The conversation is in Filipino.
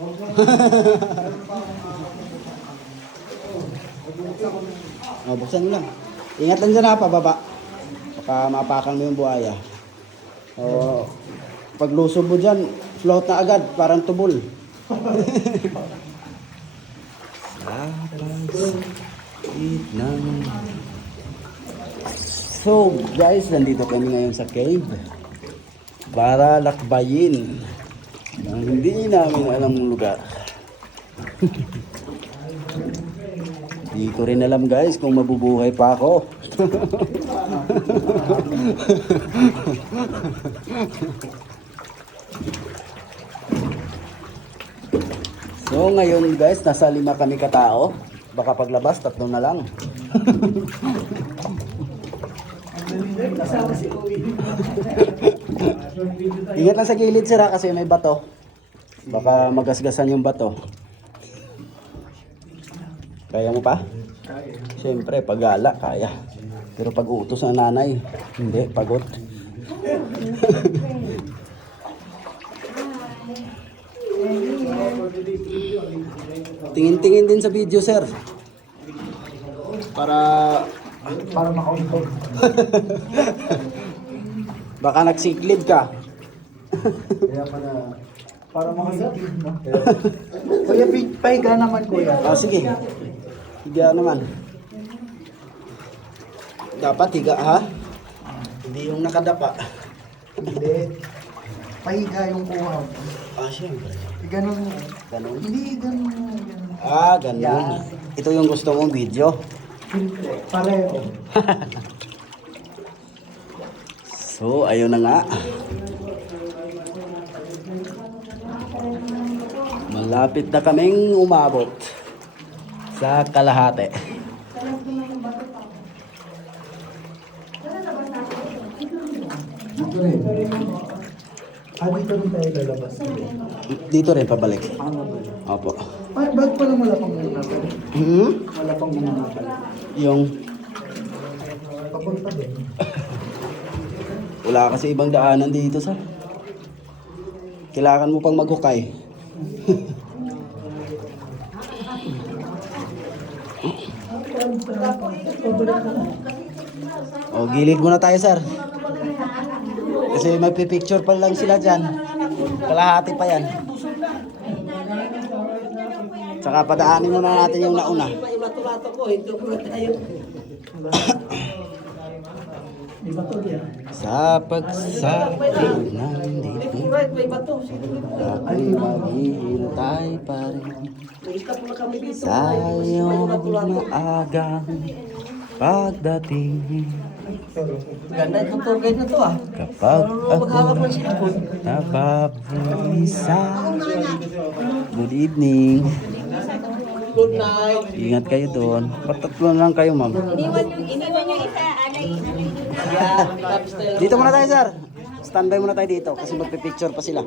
Oh, buksan mo lang. Ingat lang dyan ha, pababa. Baka mapakan mo yung buhaya. Oh, pag lusob mo dyan, float na agad, parang tubol. So guys, nandito kami ngayon sa cave para lakbayin ang hindi namin alam ng lugar. Hindi ko rin alam guys kung mabubuhay pa ako. So ngayon guys, nasa 5 kami katao. Baka paglabas, 3 na lang. Ingat lang sa gilid sira kasi may bato. Baka magasgasan yung bato. Kaya mo pa? Kaya. Siyempre, pag gala, kaya. Pero pag utos ng nanay, hindi, pagod. Tingin-tingin din sa video, sir. Para makauntok. baka nagsiklid ka. Kaya para makauntok mo. Kuya, pahiga naman kuya. Ah, sige. Higa naman. Dapat higa ha? Hindi yung nakadapa. Hindi. Pahiga yung kuha. Ah, siyempre. Ganun mo. Ganun. Hindi, ganun. Ah, ganun. Yan. Ito yung gusto mong video. Pareho. So, ayun na nga. Malapit na kaming umabot sa kalahati. Dito rin. Dito rin tayo lalabas. Dito rin pabalik. Ano ba? Opo. Ay, ba't pala malapang muna natin? Malapang muna natin. Yung Papunta din. wala kasi ibang daanan dito sa. Kailangan mo pang maghukay. O, gilid muna tayo, sir. Kasi magpipicture pa lang sila dyan. Kalahati pa yan. Tsaka padaanin muna natin yung nauna. Sa pagsapit ng dito, ako'y maghihintay pa rin sa iyong maagang pagdating. Ganda itong tour guide na to ah. Kapag Maghawak ako ng cellphone. nababulisa. Good evening. Good night. Ingat kayo doon. Patatlo lang kayo, ma'am. Iniwan yung isa, alay. Yeah, top style. Dito muna tayo, sir. Standby muna tayo dito kasi magpipicture pa sila.